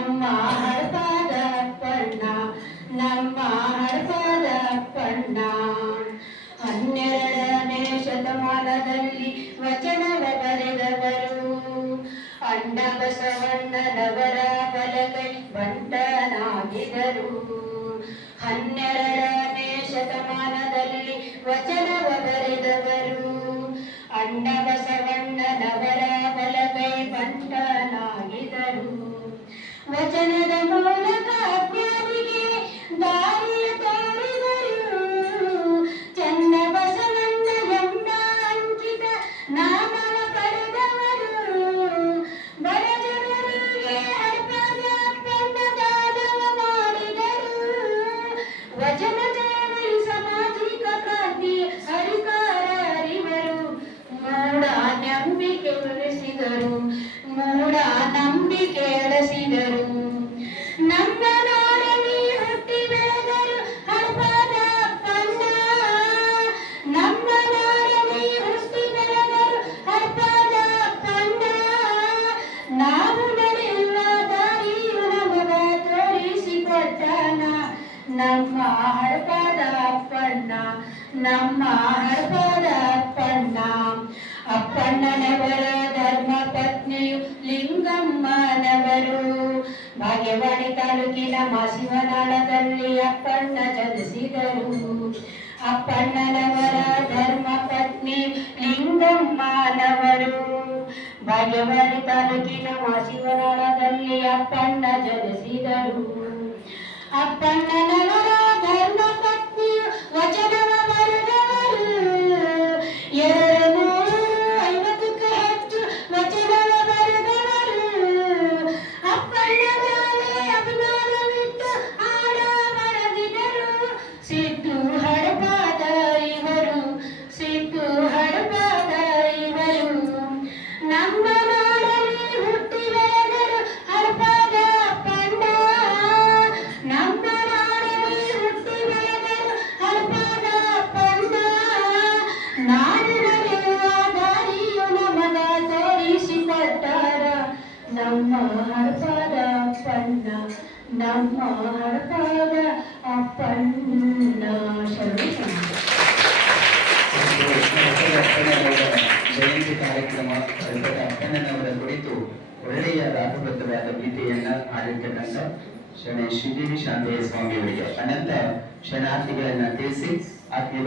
ನಮ್ಮ ಹರಸಾದ ನಮ್ಮ ಹರಸಾದ ಪಣ್ಣ ಹನ್ನೆರಡನೇ ಶತಮಾನದಲ್ಲಿ ವಚನವ ಬರೆದವರು. ಅಣ್ಣ ಬಸವಣ್ಣನವರ ಬಲಗೈ ಬಂಟನಾಗಿದರು. ಹನ್ನೆರಡನೇ ಶತಮಾನದಲ್ಲಿ ವಚನವ ವಚನದ ಮೂಲಕ ಅಜ್ಞಾನಿಗೆ ದಾರಿಯ ತೋರಿದರು. ಚನ್ನ ಬಸವಣ್ಣ ಎಂಬ ಅಂಕಿತ ನಾಮನ ಪಡೆದವರು. ಬಡಜನರಿಗೆ ಅರ್ಪಣ ದಾನವ ಮಾಡಿದರು. ವಚನ ನಾವು ನಡೆಯುವ ದಾರಿಯು ನಮಗ ತೋರಿಸಿಕೊಟ್ಟನ. ನಮ್ಮ ಹಡಪದ ಅಪ್ಪಣ್ಣ, ನಮ್ಮ ಹಡಪದ ಅಪ್ಪಣ್ಣ. ಅಪ್ಪಣ್ಣನವರ ಧರ್ಮ ಪತ್ನಿಯು ಲಿಂಗಮ್ಮನವರು. ಭಾಗ್ಯವಾಡಿ ತಾಲೂಕಿನ ಮಾಸಿವನಾಳದಲ್ಲಿ ಅಪ್ಪಣ್ಣ ಜನಿಸಿದರು. ಅಪ್ಪಣ್ಣನವರ ಧರ್ಮ ಪತ್ನಿ ಲಿಂಗಮ್ಮನವರು. ಭಾಗ್ಯವಾಡಿ ತಾಲೂಕಿನ ಮಾಸಿವನಾಳದಲ್ಲಿ ಅಪ್ಪಣ್ಣ ಜನಿಸಿದರು. ಅಪ್ಪಣ್ಣನವರ ನಮ್ಮ ಹರಪದ ಅಪ್ಪಣ್ಣ ನಮ್ಮ ಹರಪದ ಅಪ್ಪಣ್ಣ ಜಯಂತಿ ಕಾರ್ಯಕ್ರಮ ಅಲ್ಪದ ಅಪ್ಪಣ್ಣನವರ ಕುರಿತು ಒಳ್ಳೆಯ ರಾಗಬದ್ಧವಾದ ಗೀತೆಯನ್ನ ಹಾಡಿರ್ತಕ್ಕಂಥ ಶರಣ ಶ್ರೀದೇವಿ ಶಾಂತಯ್ಯ ಸ್ವಾಮಿಯವರಿಗೆ ಅನಂತ ಶರಣಾರ್ಥಿಗಳನ್ನ ತಿಳಿಸಿ ಆತ್ಮೀಯ